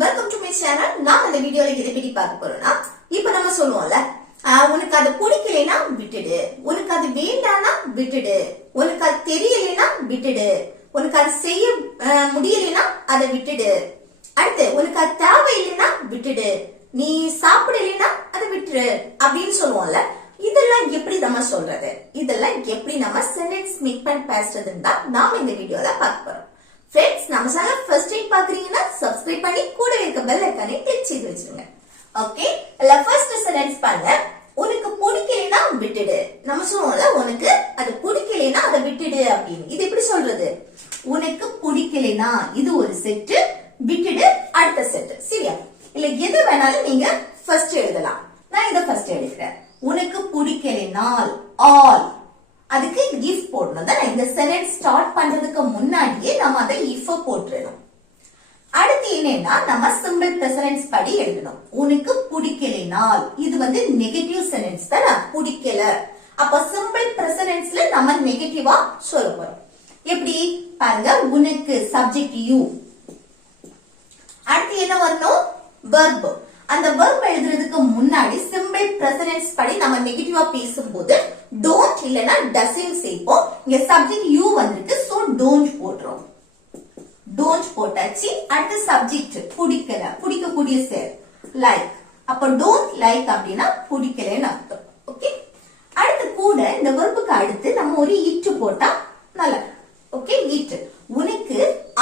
Welcome to my channel. நான் இந்த வீடியோல எதை பத்தி பார்க்க போறேன்னா, இப்ப நம்ம சொல்லுவோம்ல, உனக்கு அது பிடிக்கலைன்னா விட்டுடு, உனக்கு அது வேண்டானா விட்டுடு, உனக்கு அது தெரியலைன்னா விட்டுடு, உனக்கு அது செய்ய முடியலைன்னா அதை விட்டுடு, அடுத்து உனக்கு அது தேவையில்லைன்னா விட்டுடு, நீ சாப்பிடலைன்னா அதை விட்டுரு அப்படின்னு சொல்லுவோம்ல. இதெல்லாம் எப்படி நம்ம சொல்றது, இதெல்லாம் எப்படி நம்ம சென்டென்ஸ் மேக் பண்ணி பேசுறதுன்னு தான் நாம இந்த வீடியோல பார்க்க போறோம். ஃப்ரெண்ட்ஸ், நம்ம சேனல் ஃபர்ஸ்ட் டைம் பாக்குறீங்கன்னா சப்ஸ்கிரைப் பண்ணி கூட இருக்க பெல் ஐகானை கிளிக் செய்து வச்சிருங்க. ஓகே, இல்ல ஃபர்ஸ்ட் சென்டென்ஸ் பாருங்க. உனக்கு பிடிக்கலைன்னா விட்டுடு. நம்ம சொல்லுவோம்ல, உனக்கு அது பிடிக்கலைன்னா அதை விட்டுடு அப்படின்னு. இது எப்படி சொல்றது? உனக்கு பிடிக்கலைன்னா இது ஒரு செட், விட்டுடு அடுத்த செட். சரியா? இல்ல எது வேணாலும் நீங்க ஃபர்ஸ்ட் எழுதலாம். நான் இத ஃபர்ஸ்ட் எழுதுறேன். உனக்கு பிடிக்கலைனால் ஆல், அதுக்கு if போடணும். தான் இந்த சென்டென்ஸ் ஸ்டார்ட் பண்றதுக்கு முன்னாடியே நம்ம அதை if போட்டுறணும். அடுத்து என்னன்னா, நம்ம சிம்பிள் பிரசன்ஸ் படி எழுதணும். உனக்கு பிடிக்கலைனால் இது வந்து நெகட்டிவ் சென்டென்ஸ் தான, பிடிக்கல. அப்ப சிம்பிள் பிரசன்ஸ்ல நம்ம நெகட்டிவா சொல்ல போறோம். எப்படி பாருங்க, உனக்கு சப்ஜெக்ட் யூ, அடுத்து என்ன வரணும்? verb. அந்த verb எழுதுறதுக்கு முன்னாடி சிம்பிள் பிரசன்ஸ் படி நம்ம நெகட்டிவா பேசும்போது don't இல்லனா doesn't சேர்ப்போம். இங்க சப்ஜெக்ட் யூ வந்திருக்கு, சோ don't போடுறோம். don't போட்டாச்சு. அடுத்து சப்ஜெக்ட் பிடிக்கல, பிடிக்கக்கூடிய சேர் லைக். அப்ப don't like அப்படின்னா பிடிக்கலன்னு அர்த்தம். ஓகே, அடுத்து கூட இந்த வெர்புக்கு அடுத்து நம்ம ஒரு it போட்டா நல்லா. Okay, it. உனக்கு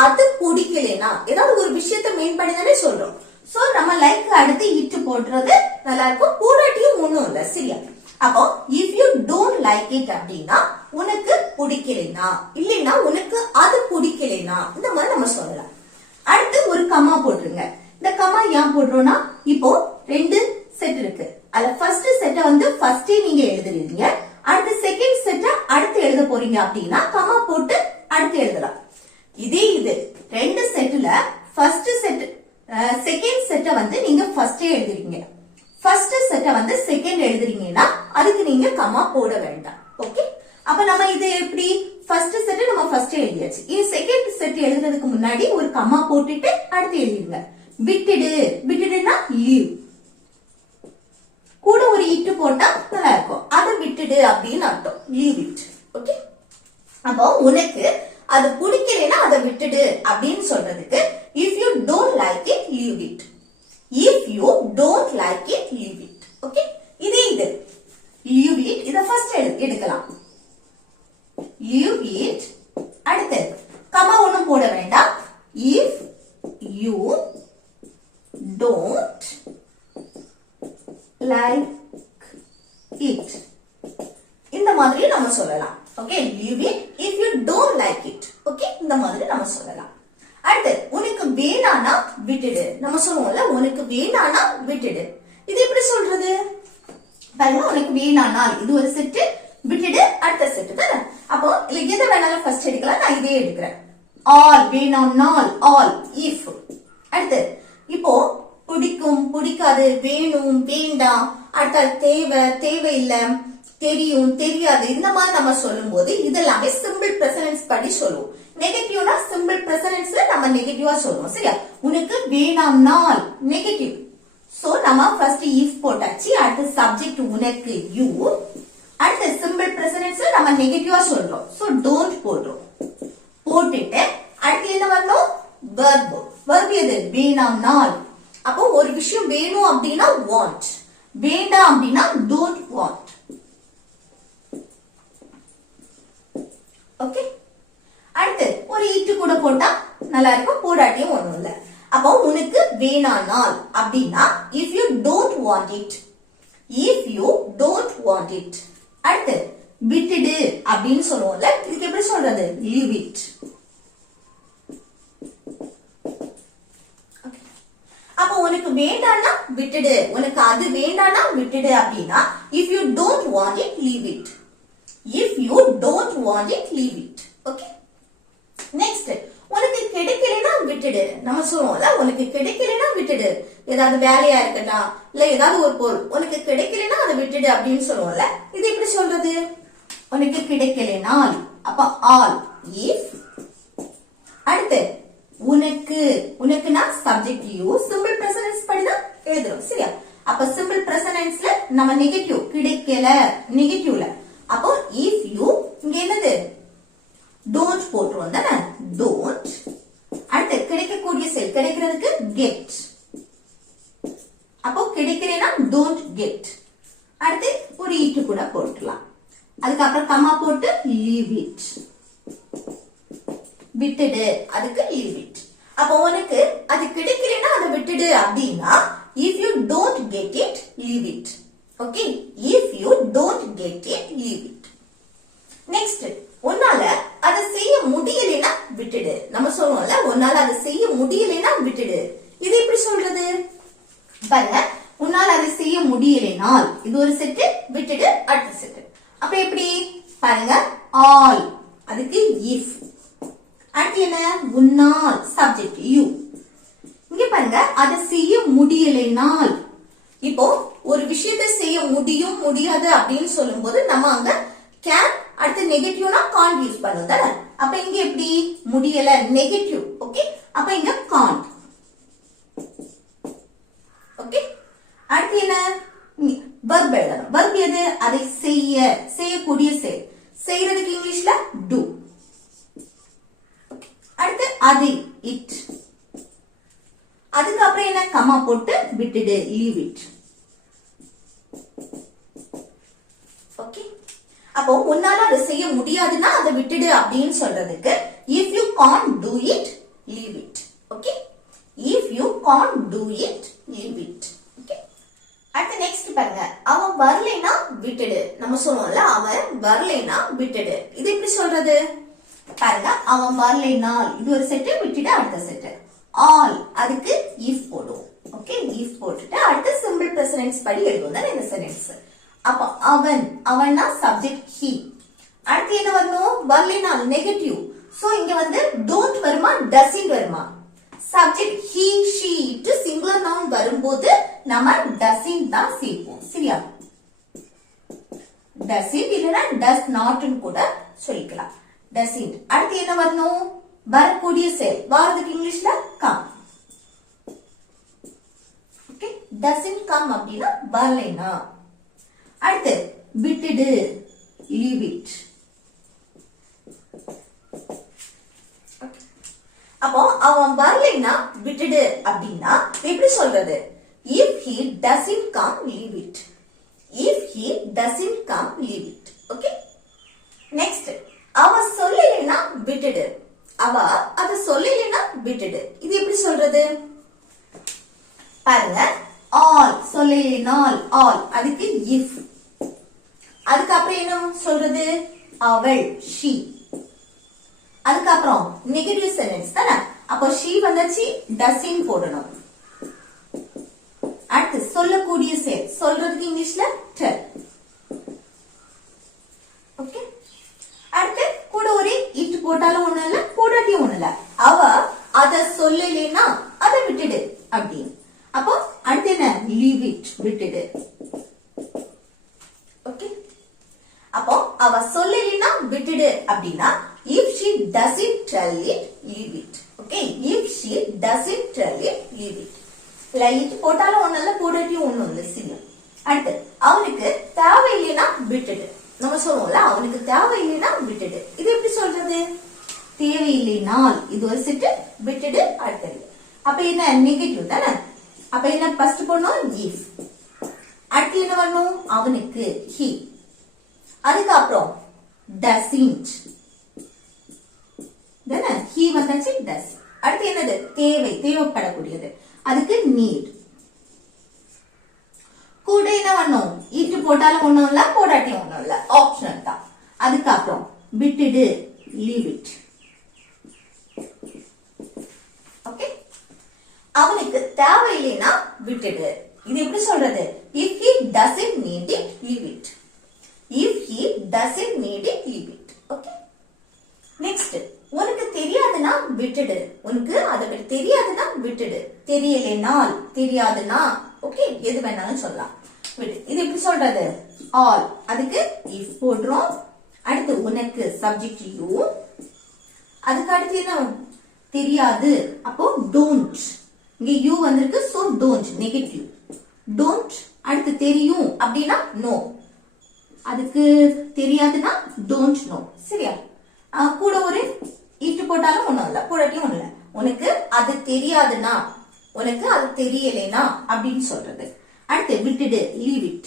அது பிடிக்கலனா ஏதாவது ஒரு விஷயத்தை மீன் பண்ணி தானே சொல்றோம். சோ நம்ம லைக் அடுத்து it போடுறது நல்லா இருக்கும். போராட்டியும் ஒண்ணும் இல்ல. சரியா? அப்போ if you don't like it அப்படின்னா உனக்கு பிடிக்கலைனா, இல்லைன்னா உனக்கு அது பிடிக்கலைனா, இந்த மாதிரி நம்ம சொல்லலாம். அடுத்து ஒரு கமா போட்டுருங்க. இந்த கமா ஏன் போடுறோம்னா, இப்போ ரெண்டு செட் இருக்கு. அதுல ஃபர்ஸ்ட் செட்டை வந்து ஃபர்ஸ்டே நீங்க எழுதுறீங்க, அடுத்து செகண்ட் செட்டை அடுத்து எழுத போறீங்க அப்படின்னா கமா போட்டு அடுத்து எழுதலாம். இதே இது ரெண்டு செட்ல ஃபர்ஸ்ட் செட் செகண்ட் செட்டை வந்து நீங்க ஃபர்ஸ்டே எழுதுறீங்க, ஃபர்ஸ்ட் செட்டை வந்து செகண்ட் எழுதுறீங்கன்னா அதுக்கு நீங்க கமா போட வேண்டாம். ஓகே, அப்ப நம்ம இது எப்படி, ஃபர்ஸ்ட் செட் நம்ம ஃபர்ஸ்ட் எழுதியாச்சு, இது செகண்ட் செட் எழுதுறதுக்கு முன்னாடி ஒரு கமா போட்டுட்டு அடுத்து எழுதிடுங்க. விட்டுடு, விட்டுடுனா லீவ், கூட ஒரு இட்டு போட்டா நல்லா இருக்கும். அதை விட்டுடு அப்படின்னு அர்த்தம், லீவ் இட். ஓகே, அப்போ உனக்கு அது பிடிக்கலைன்னா அதை விட்டுடு அப்படின்னு சொல்றதுக்கு if you don't like it leave it, if you don't like it leave it. Okay, இதே இது leave it, இத ஃபர்ஸ்ட் எடுக்கலாம். leave it. அடுத்து கமா ஒண்ணும் போட வேண்டாம். if you don't like it, இந்த மாதிரி நம்ம சொல்லலாம். Okay, leave it if you don't like it. Okay, இந்த மாதிரி நம்ம சொல்லலாம். அடுத்து உனக்கு வேணானா விட்டுடு. நம்ம சொல்லுவோம்ல, உனக்கு வேணானா விட்டுடு. இது எப்படி சொல்றது பாருங்க. உனக்கு வேணானால் இது ஒரு செட், விட்டுடு அடுத்த செட் தானே. அப்போ இல்ல எதை வேணாலும் ஃபர்ஸ்ட் எடுக்கலாம். நான் இதே எடுக்கிறேன். ஆல், வேணானால் ஆல், if. அடுத்து இப்போ பிடிக்கும், பிடிக்காது, வேணும், வேண்டாம், அடுத்த தேவை, தேவையில்லை, தெரியும், தெரியாது, இந்த மாதிரி நம்ம சொல்லும் போது இதெல்லாமே சிம்பிள் பிரசன்ஸ் படி சொல்லுவோம். நெகட்டிவ்னா சிம்பிள் பிரசன்ஸ்ல நம்ம நெகட்டிவா சொல்லுவோம். சரியா? உனக்கு வேணாம்னால் நெகட்டிவ், சோ நம்ம ஃபர்ஸ்ட் if போட்டாச்சு. அடுத்து சப்ஜெக்ட் உனக்கு யூ, அடுத்து சிம்பிள் பிரசன்ஸ்ல நம்ம நெகட்டிவா சொல்றோம், சோ don't போடுறோம். போட்டுட்டு அடுத்து என்ன வரணும்? verb. verb எது? வேணாம்னால். அப்போ ஒரு விஷயம் வேணும் அப்படின்னா want, வேண்டாம் அப்படின்னா don't want. ஓகே, அடுத்து ஒரு இட்டு கூட போட்டா நல்லா இருக்கும், போடாட்டியும் ஒண்ணும் இல்ல. அப்போ உனக்கு வேணானால் அப்படின்னா if you don't want it, if you don't want it. அடுத்து விட்டுடு அப்படின்னு சொல்லுவோம்ல, இதுக்கு எப்படி சொல்றது? leave it. அப்போ உனக்கு வேண்டானா விட்டுடு, உனக்கு அது வேண்டானா விட்டுடு அப்படின்னா if you don't want it leave it, if you don't want it leave it. Okay, next உனக்கு கிடைக்கலைன்னா விட்டுடு. நம்ம சொல்லுவோம்ல, உனக்கு கிடைக்கலைன்னா விட்டுடு. ஏதாவது வேலையா இருக்கட்டும், இல்ல ஏதாவது ஒரு பொருள் உனக்கு கிடைக்கலைன்னா அதை விட்டுடு அப்படின்னு சொல்லுவோம்ல. இது எப்படி சொல்றது? உனக்கு கிடைக்கலைனால், அப்ப ஆல் if. அடுத்து உனக்கு உனக்குனா சப்ஜெக்ட் யூ சிம்பிள் பிரசன்ஸ் படிதான் எழுதுறோம் சரியா அப்ப சிம்பிள் பிரசன்ஸ்ல நம்ம நெகட்டிவ் கிடைக்கல நெகட்டிவ்ல அப்போ if you இங்க என்னது don't போட்டுருவோம் தானே don't அடுத்து கிடைக்கக்கூடிய செல் கிடைக்கிறதுக்கு get அப்போ கிடைக்கிறேன்னா don't get அடுத்து ஒரு ஈட்டு கூட போட்டுலாம் அதுக்கப்புறம் கம்மா போட்டு leave it விட்டுடு அதுக்கு leave it அப்போ உனக்கு அது கிடைக்கலனா அதை விட்டுடு அப்படினா if you don't get it leave it okay if you don't get it leave it next உன்னால அதை செய்ய முடியலனா விட்டுடு நம்ம சொல்றோம்ல உன்னால அதை செய்ய முடியலனா விட்டுடு இது எப்படி சொல்றது பாருங்க உன்னால அதை செய்ய முடியலனால் இது ஒரு செட் விட்டுடு அடுத்த செட் அப்ப எப்படி பாருங்க all அதுக்கு if அடுத்து என்ன உன்னால் சப்ஜெக்ட் யூ இங்க பாருங்க அதை செய்ய முடியலைனால் இப்போ ஒரு விஷயத்தை செய்ய முடியும் முடியாது அப்படின்னு சொல்லும்போது நம்ம அங்க கேன் அடுத்து நெகட்டிவ்னா காண்ட் யூஸ் பண்ணுவோம் தானே அப்ப இங்க எப்படி முடியல நெகட்டிவ் ஓகே அப்ப இங்க காண்ட் ஓகே அடுத்து என்ன verb எழுதணும் verb எது அதை செய்யக்கூடிய செயல் செய்யறதுக்கு இங்கிலீஷ்ல do அடுத்து அது it அதுக்கப்புறம் என்ன கமா போட்டு விட்டுடு leave it ஓகே அப்போ உன்னால அதை செய்ய முடியாதுன்னா அதை விட்டுடு அப்படின்னு சொல்றதுக்கு if you can't do it leave it okay if you can't do it leave it okay அடுத்து நெக்ஸ்ட் பாருங்க அவன் வரலைனா விட்டுடு நம்ம சொல்லுவோம்ல அவன் வரலைனா விட்டுடு இது எப்படி சொல்றது பாருங்க அவன் வரலைனால் இது ஒரு செட் விட்டுடு அடுத்த செட் all அதுக்கு if போடுவோம் ஓகே if போட்டுட்டு அடுத்து சிம்பிள் பிரசன்ஸ் படி எழுதுவோம் தானே இந்த சென்டென்ஸ் அப்ப அவன்னா சப்ஜெக்ட் he அடுத்து என்ன வரணும் வரலைனால் நெகட்டிவ் சோ இங்க வந்து don't வருமா doesn't வருமா subject he she to singular noun வரும்போது நம்ம doesn't தான் சேர்ப்போம் சரியா doesn't இல்லனா does not னு கூட சொல்லிக்கலாம் doesn't அடுத்து என்ன வரணும் வரக்கூடிய செயல் வரதுக்கு இங்கிலீஷ்ல come ஓகே doesn't come அப்படினா வரலைனா அடுத்து விட்டுடு leave it அப்போ அவன் வரலைனா விட்டுடு அப்படினா எப்படி சொல்றது if he doesn't come leave it if he doesn't come leave it okay next அவ சொல்லலைனா விட்டுடு அவ அத சொல்லலைனா விட்டுடு இது எப்படி சொல்றது பாருங்க all சொல்லலைனால் all அதுக்கு if அதுக்கப்புறம் என்ன சொல்றது அவள் she அதுக்கப்புறம் நெகட்டிவ் சென்டென்ஸ் தானே அப்போ she வந்தாச்சு doesn't போடணும் அடுத்து சொல்லக்கூடிய செயல் சொல்றதுக்கு இங்கிலீஷ்ல tell ஓகே அடுத்து கூட ஒரு it போட்டாலும் ஒண்ணு இல்ல போடாட்டியும் ஒண்ணு இல்ல அவ அத சொல்லலைனா அதை விட்டுடு அப்படி அப்போ அடுத்து என்ன leave it விட்டுடு ஓகே அப்போ அவ சொல்லலைனா விட்டுடு அப்படினா if she doesn't tell it leave it okay if she doesn't tell it leave it light போட்டாலும் ஒண்ணு இல்ல போடாட்டியும் ஒண்ணு இல்ல சரியா அடுத்து அவனுக்கு தேவையில்லைனா விட்டுடு நம்ம சொல்லுவோம்ல அவனுக்கு தேவையில்லைனா விட்டுடு இது எப்படி சொல்றது தேவையில்லைனால் இது ஒரு செட் விட்டுடு அடுத்தது அப்ப என்ன நெகட்டிவ் தானே அப்ப என்ன ஃபர்ஸ்ட் போடணும் if அடுத்து என்ன வரணும் அவனுக்கு he அதுக்கப்புறம் doesn't தானே he வந்தாச்சு does அடுத்து என்னது தேவைப்படக்கூடியது அதுக்கு need கூட என்ன வரணும் it போட்டாலும் ஒண்ணும் இல்ல போடாட்டியும் ஒண்ணும் இல்ல ஆப்ஷனல் தான் அதுக்கப்புறம் விட்டுடு leave it ஓகே அவனுக்கு தேவையில்லைனா விட்டுடு இது எப்படி சொல்றது if he doesn't need it leave it if he doesn't need it leave it okay next உனக்கு தெரியாதுன்னா விட்டுடு உனக்கு அதை பத்தி தெரியாதுன்னா விட்டுடு தெரியலைனால் தெரியாதுன்னா ஓகே எது வேணாலும் சொல்லலாம் விட்டு இது எப்படி சொல்றது all அதுக்கு if போடுறோம் அடுத்து உனக்கு சப்ஜெக்ட் you அதுக்கு அடுத்து என்ன தெரியாது அப்போ don't. இங்க you வந்திருக்கு so don't negative. don't அடுத்து தெரியும் அப்படின்னா no. அதுக்கு தெரியாதுன்னா don't know. சரியா? கூட ஒரு இட்டு போட்டாலும் ஒண்ணும் இல்ல, போடாட்டியும் ஒண்ணும் இல்ல. உனக்கு அது தெரியாதுன்னா, உனக்கு அது தெரியலைனா அப்படின்னு சொல்றது. அடுத்து விட்டுடு leave it.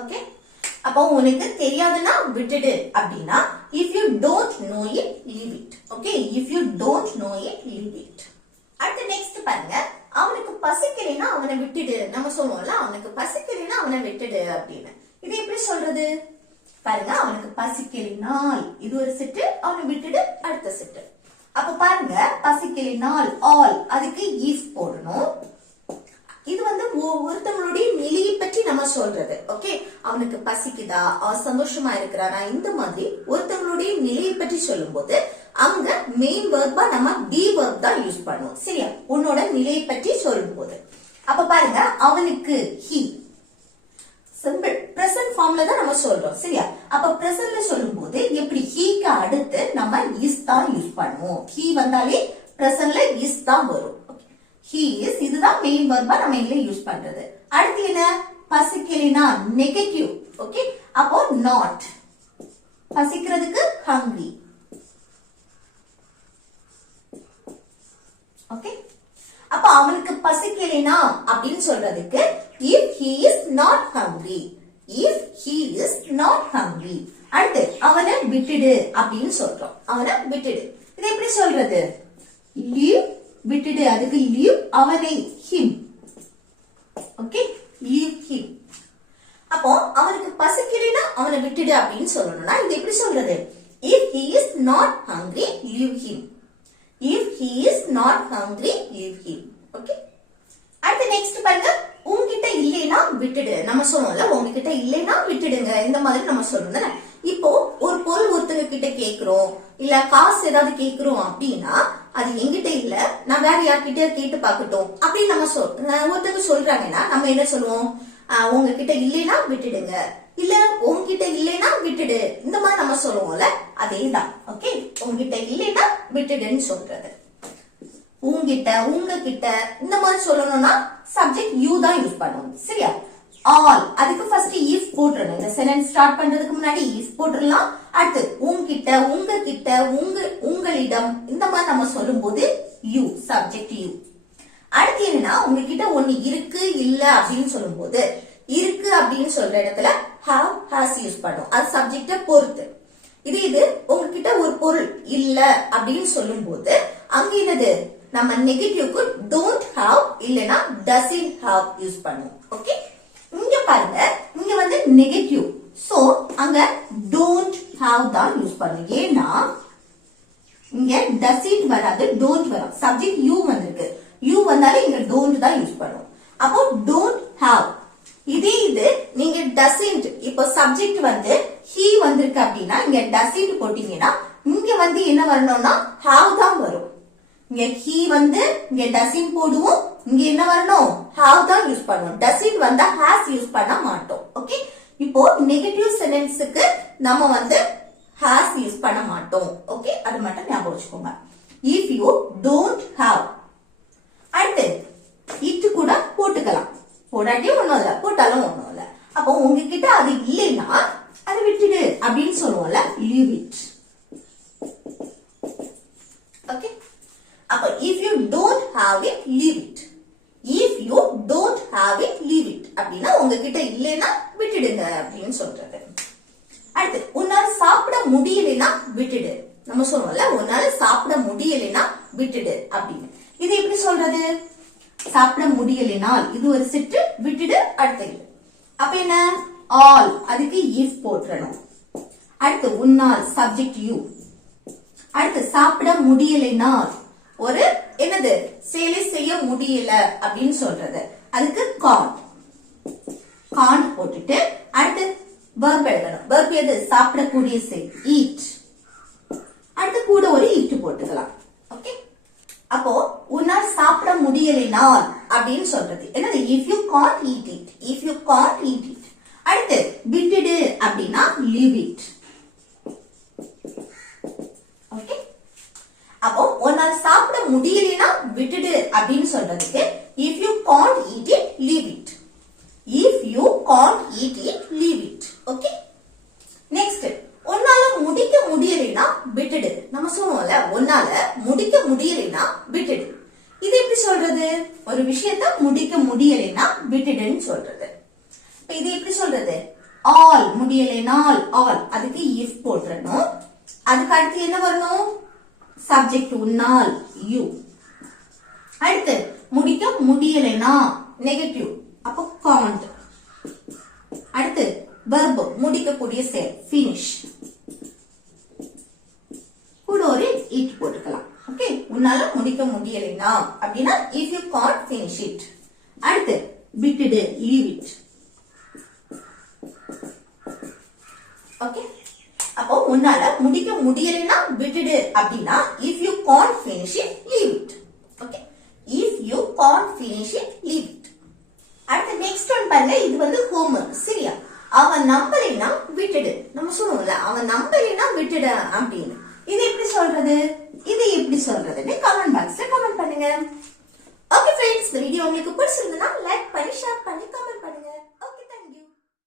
ஓகே, அப்போ உனக்கு தெரியாதுன்னா விட்டுடு அப்படின்னா if you don't know it leave it. Okay, if you don't know it leave it. அடுத்து நெக்ஸ்ட் பாருங்க, அவனுக்கு பசிக்கலைன்னா அவனை விட்டுடு. நம்ம சொல்லுவோம்ல அவனுக்கு பசிக்கலைன்னா அவனை விட்டுடு அப்படின்னு. இது எப்படி சொல்றது பாருங்க, அவனுக்கு பசிக்கலைனால் இது ஒரு செட்டு, அவனை விட்டுடு அடுத்த செட்டு. அப்ப பாருங்க, பசிக்கலைனால் ஆல் அதுக்கு if போடணும். இது வந்து ஒருத்தவங்களுடைய நிலையை பற்றி நம்ம சொல்றது. ஓகே, அவனுக்கு பசிக்குதா, சந்தோஷமா இருக்கிறானா, இந்த மாதிரி ஒருத்தவங்களுடைய நிலையை பற்றி சொல்லும் போது அங்க மெயின் வெர்பா நம்ம be verb தான் யூஸ் பண்ணுவோம். சரியா? உன்னோட நிலையை பற்றி சொல்லும் போது. அப்ப பாருங்க, அவனுக்கு he சிம்பிள் பிரசன்ட் ஃபார்ம்ல தான் நம்ம சொல்றோம். சரியா? அப்ப பிரசன்ட்ல சொல்லும் போது எப்படி heக்கு அடுத்து நம்ம is தான் யூஸ் பண்ணுவோம். he வந்தாலே பிரசன்ட்ல is தான் வரும். he is இதுதான் மெயின் வெர்பா நம்ம இங்க யூஸ் பண்றது. அடுத்து என்ன, பசிக்கலைனா நெகட்டிவ். ஓகே, அப்போ not. பசிக்கிறதுக்கு hungry. ஓகே, அப்ப அவனுக்கு பசிக்கலைனா அப்படின்னு சொல்றதுக்கு if he is not hungry. if he is not hungry. அடுத்து அவனை விட்டுடு அப்படின்னு சொல்றோம். அவனை விட்டுடு இது எப்படி சொல்றது, leave விட்டுடு அதுக்கு leave அவனை him. Okay, leave him. அப்போ அவனுக்கு பசிக்கலைனா அவனை விட்டுடு அப்படின்னு சொல்லணும்னா இது எப்படி சொல்றது, if he is not hungry leave him. if he is not hungry leave him. Okay, அடுத்து நெக்ஸ்ட் பாருங்க, உன்கிட்ட இல்லைனா விட்டுடு. நம்ம சொல்லுவோம்ல உங்ககிட்ட இல்லைனா விட்டுடுங்க, இந்த மாதிரி நம்ம சொல்றோம். இப்போ ஒரு பொருள் ஒருத்தங்க கிட்ட கேக்குறோம், இல்ல காசு ஏதாவது கேக்குறோம் அப்படின்னா அது எங்கிட்ட இல்ல, நான் வேற யார்கிட்ட கேட்டு பாக்கட்டும் அப்படின்னு நம்ம ஒருத்தங்க சொல்றாங்கன்னா நம்ம என்ன சொல்லுவோம், உங்ககிட்ட இல்லைனா விட்டுடுங்க, இல்ல உங்ககிட்ட இல்லைனா விட்டுடு, இந்த மாதிரி நம்ம சொல்லுவோம்ல அதேதான். ஓகே, உங்ககிட்ட இல்லைனா விட்டுடுன்னு சொல்றது. உங்ககிட்ட உங்ககிட்ட இந்த மாதிரி சொல்லணும்னா சப்ஜெக்ட் யூ தான் யூஸ் பண்ணுவோம். சரியா? ஆல் அதுக்கு ஃபர்ஸ்ட் if போட்டுறணும். இந்த சென்டென்ஸ் ஸ்டார்ட் பண்றதுக்கு முன்னாடி if போட்டுறலாம். அடுத்து உங்ககிட்ட உங்ககிட்ட உங்களிடம் இந்த மாதிரி நம்ம சொல்லும் போது யூ சப்ஜெக்ட் யூ. அடுத்து என்னன்னா, உங்ககிட்ட ஒண்ணு இருக்கு இல்ல அப்படின்னு சொல்லும் போது இருக்கு அப்படின்னு சொல்ற இடத்துல have has யூஸ் பண்ணும். அது சப்ஜெக்ட பொறுத்து. இது உங்ககிட்ட ஒரு பொருள் இல்ல அப்படின்னு சொல்லும் போது அங்க என்னது, நம்ம நெகட்டிவ்க்கு don't have இல்லனா doesn't have யூஸ் பண்ணுவோம். ஓகே, இங்க பாருங்க, இங்க வந்து நெகட்டிவ், சோ அங்க don't have தான் யூஸ் பண்ணுவோம். ஏன்னா இங்க doesn't வராது, don't வரும். சப்ஜெக்ட் you வந்திருக்கு, you வந்தாலே இங்க don't தான் யூஸ் பண்ணுவோம். அப்போ don't have. இது நீங்க doesn't, இப்போ சப்ஜெக்ட் வந்து he வந்திருக்கு அப்படின்னா இங்க doesn't போட்டீங்கன்னா இங்க வந்து என்ன வரணும்னா have தான் வரும். இங்க he வந்து இங்க doesn't போடுவோம், இங்க என்ன வரணும் have தான் யூஸ் பண்ணுவோம். doesn't வந்தா has யூஸ் பண்ண மாட்டோம். ஓகே, இப்போ நெகட்டிவ் சென்டென்ஸ்க்கு நம்ம வந்து has யூஸ் பண்ண மாட்டோம். ஓகே, அது மட்டும் ஞாபகம் வச்சுக்கோங்க. if you don't have. அடுத்து it கூட போட்டுக்கலாம், போடாட்டியும் ஒண்ணும் இல்ல, போட்டாலும் ஒண்ணும் இல்ல. அப்போ உங்ககிட்ட அது இல்லைன்னா அதை விட்டுடு அப்படின்னு சொல்லுவோம்ல, leave it. ஓகே, அப்ப if you don't have it leave it. if you don't have it leave it அப்படின்னா உங்ககிட்ட இல்லைன்னா விட்டுடுங்க அப்படின்னு சொல்றது. அடுத்து உன்னால சாப்பிட முடியலைன்னா விட்டுடு. நம்ம சொல்லுவோம்ல உன்னால சாப்பிட முடியலைன்னா விட்டுடு அப்படின்னு. இது எப்படி சொல்றது, சாப்பிட முடியலைனால் இது ஒரு செட்டு, விட்டுடு அடுத்த இது. அப்ப என்ன, all அதுக்கு if போட்டுறணும். அடுத்து உன்னால் சப்ஜெக்ட் you. அடுத்து சாப்பிட முடியலைனால் ஒரு என்னது, செயலை செய்ய முடியல அப்படின்னு சொல்றது, அதுக்கு can't போட்டுட்டு அடுத்து verb எழுதணும். verb எது, சாப்பிடக்கூடிய செயல் eat. அடுத்து கூட ஒரு it போட்டுக்கலாம். ஓகே, அப்போ உன்னால் சாப்பிட முடியலைனால் அப்படின்னு சொல்றது என்னது, if you can't eat it. if you can't eat it. அடுத்து விட்டுடு அப்படின்னா leave it. ஓகே, அப்போ உன்னால சாப்பிட முடியலனா விட்டுடு அப்படின்னு சொல்றதுக்கு if you can't eat it leave it. If you can't eat it leave it. Okay, next உன்னால முடிக்க முடியலனா விட்டுடு. நம்ம சொல்லுவோம்ல உன்னால முடிக்க முடியலனா விட்டுடு. இது எப்படி சொல்றது? ஒரு விஷயத்தை முடிக்க முடியலனா விட்டுடுன்னு சொல்றது. இப்ப இது எப்படி சொல்றது? ஆல் முடியலனால் ஆல், அதுக்கு if போட்டுறணும். அதுக்கு அடுத்து என்ன வரணும்? சப்ஜெக்ட் உன்னால் you. அடுத்து முடிக்க முடியலனா நெகட்டிவ், அப்போ can't. அடுத்து verb முடிக்கக்கூடிய செயல் finish, கூட ஒரு it போட்டுக்கலாம். ஓகே, உன்னால முடிக்க முடியலனா அப்படின்னா if you can't finish it. அடுத்து விட்டுடு leave it. ஓகே, அப்போ உன்னால முடிக்க முடியலனா விட்டுடு அப்படின்னா if you can't finish it leave it. Okay, if you can't finish it leave it. அடுத்து நெக்ஸ்ட் ஒன் பாருங்க, இது வந்து ஹோம்வொர்க். சரியா? அவன் நம்பலைனா விட்டுடு. நம்ம சொல்லுவோம்ல அவன் நம்பலைனா விட்டுடு அப்படின்னு. இது எப்படி சொல்றது? இது எப்படி சொல்றதுன்னு கமெண்ட் பாக்ஸ்ல கமெண்ட் பண்ணுங்க. ஓகே फ्रेंड्स, இந்த வீடியோ உங்களுக்கு பிடிச்சிருந்தா லைக் பண்ணி ஷேர் பண்ணி கமெண்ட்